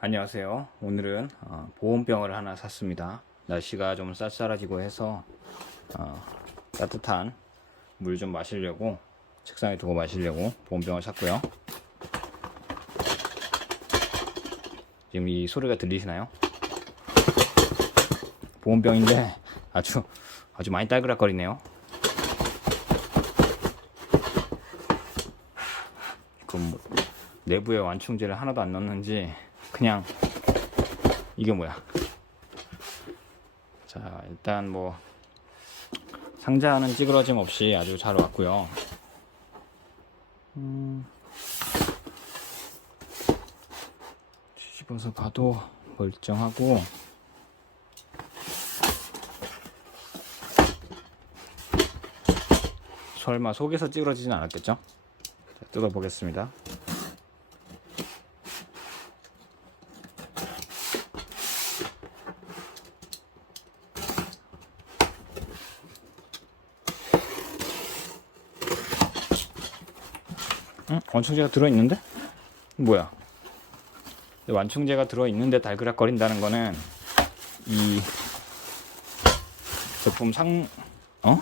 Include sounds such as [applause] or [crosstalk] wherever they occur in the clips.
안녕하세요. 오늘은 어, 보온병을 하나 샀습니다. 날씨가 좀 쌀쌀해지고 해서 어, 따뜻한 물 좀 마시려고 책상에 두고 마시려고 보온병을 샀고요. 지금 이 소리가 들리시나요? 보온병인데 아주 아주 많이 딸그락거리네요. 그럼 뭐 내부에 완충제를 하나도 안 넣었는지 그냥 이게 뭐야? 자 일단 뭐 상자는 찌그러짐 없이 아주 잘 왔고요. 음, 뒤집어서 봐도 멀쩡하고 설마 속에서 찌그러지진 않았겠죠? 자, 뜯어보겠습니다. 응? 완충제가 들어있는데? 뭐야? 완충제가 들어있는데 달그락거린다는 거는 이 제품 상, 어?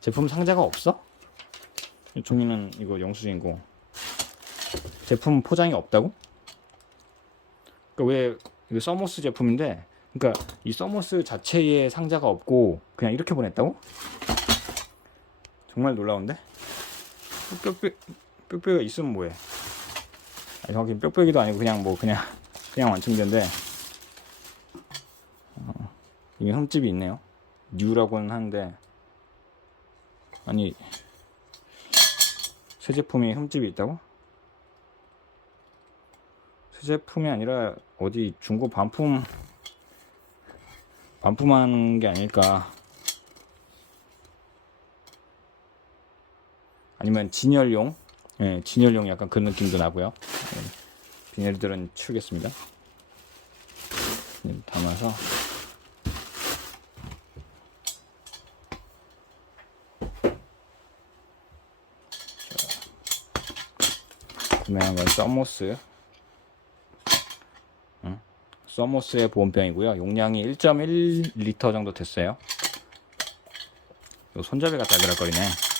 제품 상자가 없어? 이 종이는 이거 영수증이고 제품 포장이 없다고? 그러니까 왜 이거 서머스 제품인데 그러니까 이 서머스 자체에 상자가 없고 그냥 이렇게 보냈다고? 정말 놀라운데? 뾱뾱 뾱뾱이가 있으면 뭐해? 아니, 정확히 뾱뾱이도 아니고 그냥 뭐 그냥 그냥 완충제인데 어, 이게 흠집이 있네요. 뉴라고는 하는데 아니 새 제품이 흠집이 있다고? 새 제품이 아니라 어디 중고 반품 반품한 게 아닐까? 아니면 진열용, 예, 진열용 약간 그런 느낌도 나고요. 예, 비닐들은 치우겠습니다. 예, 담아서 자, 구매한 건 서모스, 응? 서모스의 보온병이고요. 용량이 1.1리터 정도 됐어요. 요 손잡이가 달그락거리네.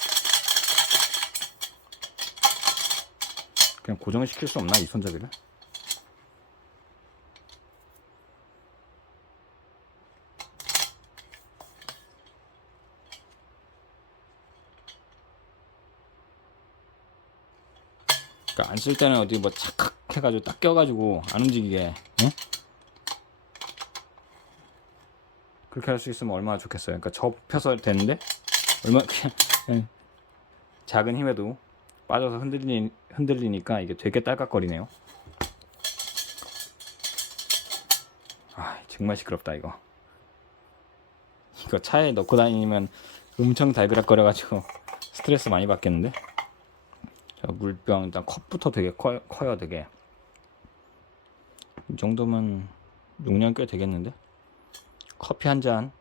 그냥 고정을 시킬 수 없나 이 손잡이를? 그러니까 안 쓸 때는 어디 뭐 착각 해가지고 딱 껴가지고 안 움직이게 응? 그렇게 할 수 있으면 얼마나 좋겠어요. 그러니까 접혀서 되는데 얼마 [laughs] 그냥, 작은 힘에도 빠져서 흔들리, 흔들리니까 이게 되게 딸깍거리네요. 아, 정말 시끄럽다, 이거. 이거 차에 넣고 다니면 엄청 달그락거려가지고 [laughs] 스트레스 많이 받겠는데? 자, 물병, 일단 컵부터 되게 커, 커요, 되게. 이 정도면 용량 꽤 되겠는데? 커피 한잔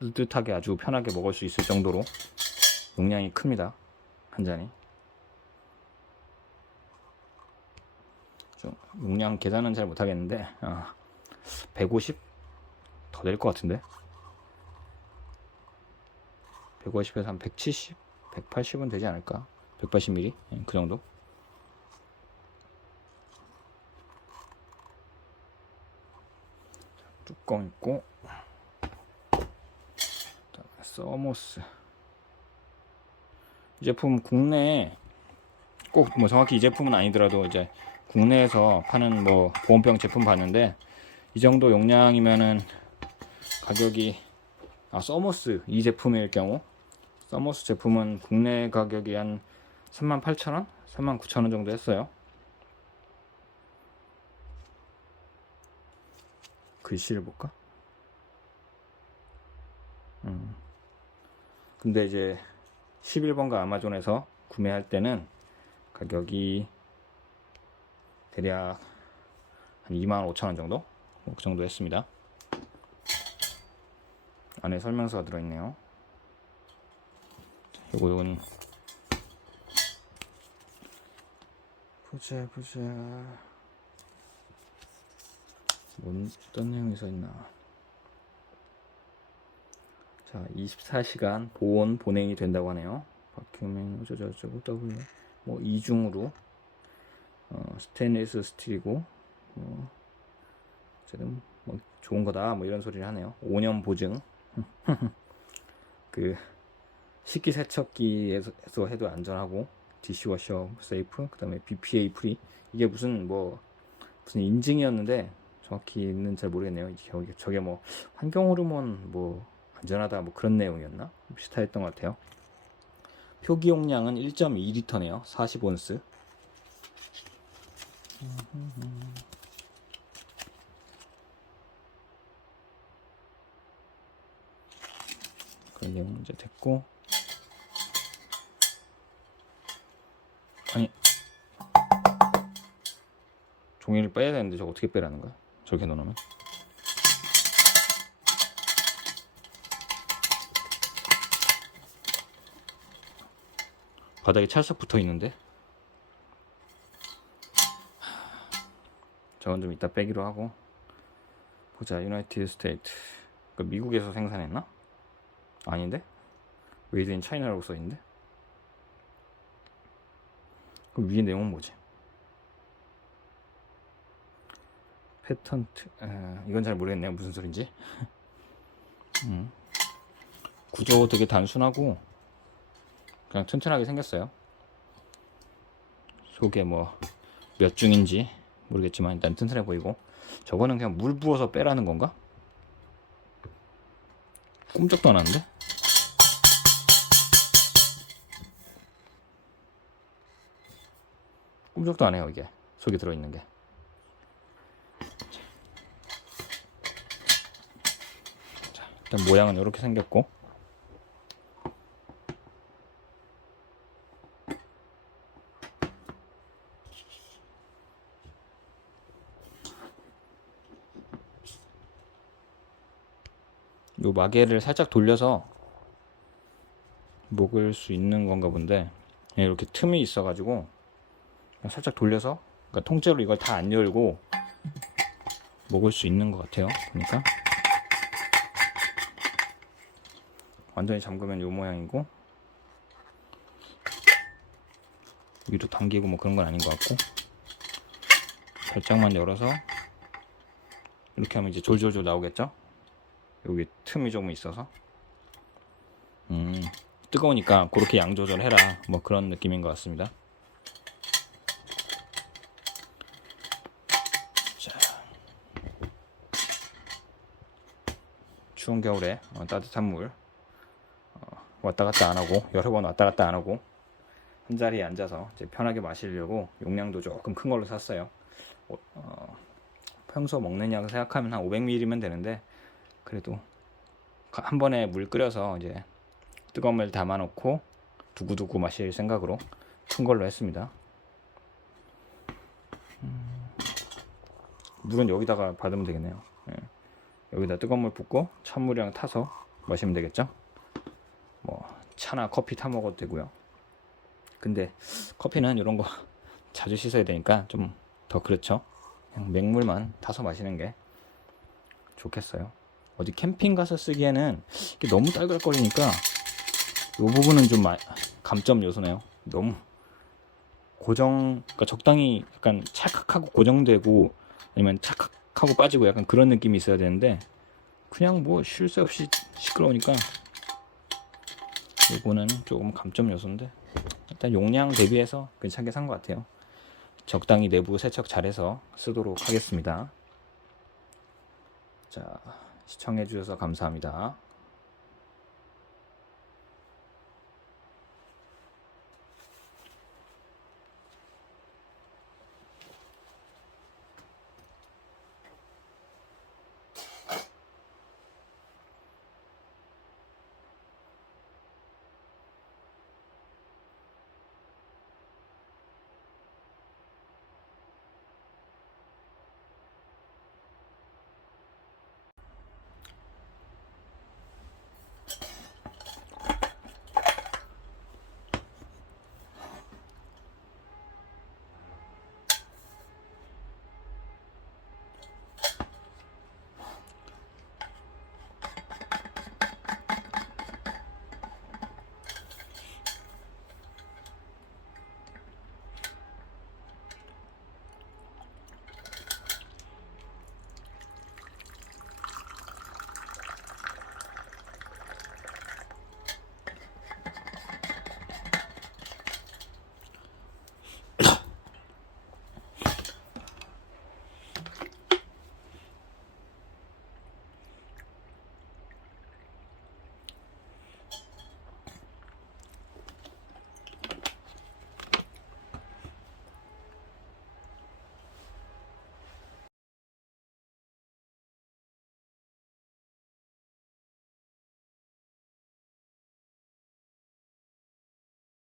느긋하게 아주 편하게 먹을 수 있을 정도로 용량이 큽니다. 한 잔이. 좀 용량 계산은 잘 못하겠는데 어, 150 더 될 것 같은데? 150에서 한 170, 180은 되지 않을까? 180ml 예, 그 정도. 뚜껑 있고 서모스. 이 제품 국내에 꼭 뭐 정확히 이 제품은 아니더라도 이제 국내에서 파는 뭐 보온병 제품 봤는데 이 정도 용량이면은 가격이 아 서머스 이 제품일 경우 서머스 제품은 국내 가격이 한 38,000원? 39,000원 정도 했어요. 글씨를 볼까? 음. 근데 이제 11번가 아마존에서 구매할 때는 가격이 대략 한 25,000원 정도? 뭐그 정도 했습니다. 안에 설명서가 들어있네요. 요거 요건 보자 보자 어떤 내용이 써 있나? 자, 24시간 보온 보냉이 된다고 하네요. 바큐밍 어쩌저쩌고 W 뭐 이중으로 어, 스테인리스 스틸이고 뭐 어쨌든 뭐 좋은 거다 뭐 이런 소리를 하네요. 5년 보증. [laughs] 그 식기 세척기에서 해도 안전하고 디시워셔 세이프 그 다음에 BPA 프리 이게 무슨 뭐 무슨 인증이었는데 정확히는 잘 모르겠네요. 저게, 저게 뭐 환경 호르몬 뭐 안전하다 뭐 그런 내용이었나 비슷했던 것 같아요. 표기 용량은 1.2리터네요. 40온스. 그런 내용 이제 됐고. 아니. 종이를 빼야 되는데 저거 어떻게 빼라는 거야? 저렇게 넣어놓으면? 바닥에 찰싹 붙어 있는데 저건 좀 이따 빼기로 하고 보자 유나이티드 스테이트 그 미국에서 생산했나? 아닌데? 웨이드 인 차이나라고 써있는데? 그럼 위에 내용은 뭐지? 패턴트 에, 이건 잘 모르겠네요 무슨 소린지 [laughs] 음. 구조 되게 단순하고 그냥 튼튼하게 생겼어요 속에 뭐 몇 중인지 모르겠지만 일단 튼튼해 보이고 저거는 그냥 물 부어서 빼라는 건가? 꼼짝도 안 하는데? 꼼짝도 안 해요 이게 속에 들어있는 게 자, 일단 모양은 이렇게 생겼고 요 마개를 살짝 돌려서 먹을 수 있는 건가 본데 예, 이렇게 틈이 있어 가지고 살짝 돌려서 그러니까 통째로 이걸 다 안 열고 먹을 수 있는 것 같아요 보니까. 완전히 잠그면 요 모양이고 위로 당기고 뭐 그런 건 아닌 것 같고 살짝만 열어서 이렇게 하면 이제 졸졸졸 나오겠죠 여기 틈이 조금 있어서. 음 뜨거우니까 그렇게 양 조절해라. 뭐 그런 느낌인 것 같습니다. 자. 추운 겨울에 어, 따뜻한 물. 어, 왔다 갔다 안 하고 여러 번 왔다 갔다 안 하고 한 자리에 앉아서 편하게 마시려고 용량도 조금 큰 걸로 샀어요. 어, 어, 평소 먹는 양 생각하면 한 500ml면 되는데 그래도 한 번에 물 끓여서 이제 뜨거운 물 담아 놓고 두고두고 마실 생각으로 큰 걸로 했습니다. 음, 물은 여기다가 받으면 되겠네요. 예. 여기다 뜨거운 물 붓고 찬물이랑 타서 마시면 되겠죠? 뭐 차나 커피 타 먹어도 되고요. 근데 커피는 이런 거 [laughs] 자주 씻어야 되니까 좀 더 그렇죠. 그냥 맹물만 타서 마시는 게 좋겠어요. 어디 캠핑 가서 쓰기에는 너무 딸깍거리니까 이 부분은 좀 마- 감점 요소네요. 너무 고정, 그러니까 적당히 약간 찰칵하고 고정되고 아니면 찰칵하고 빠지고 약간 그런 느낌이 있어야 되는데 그냥 뭐 쉴 새 없이 시끄러우니까 이거는 조금 감점 요소인데 일단 용량 대비해서 괜찮게 산 것 같아요. 적당히 내부 세척 잘해서 쓰도록 하겠습니다. 자, 시청해 주셔서 감사합니다.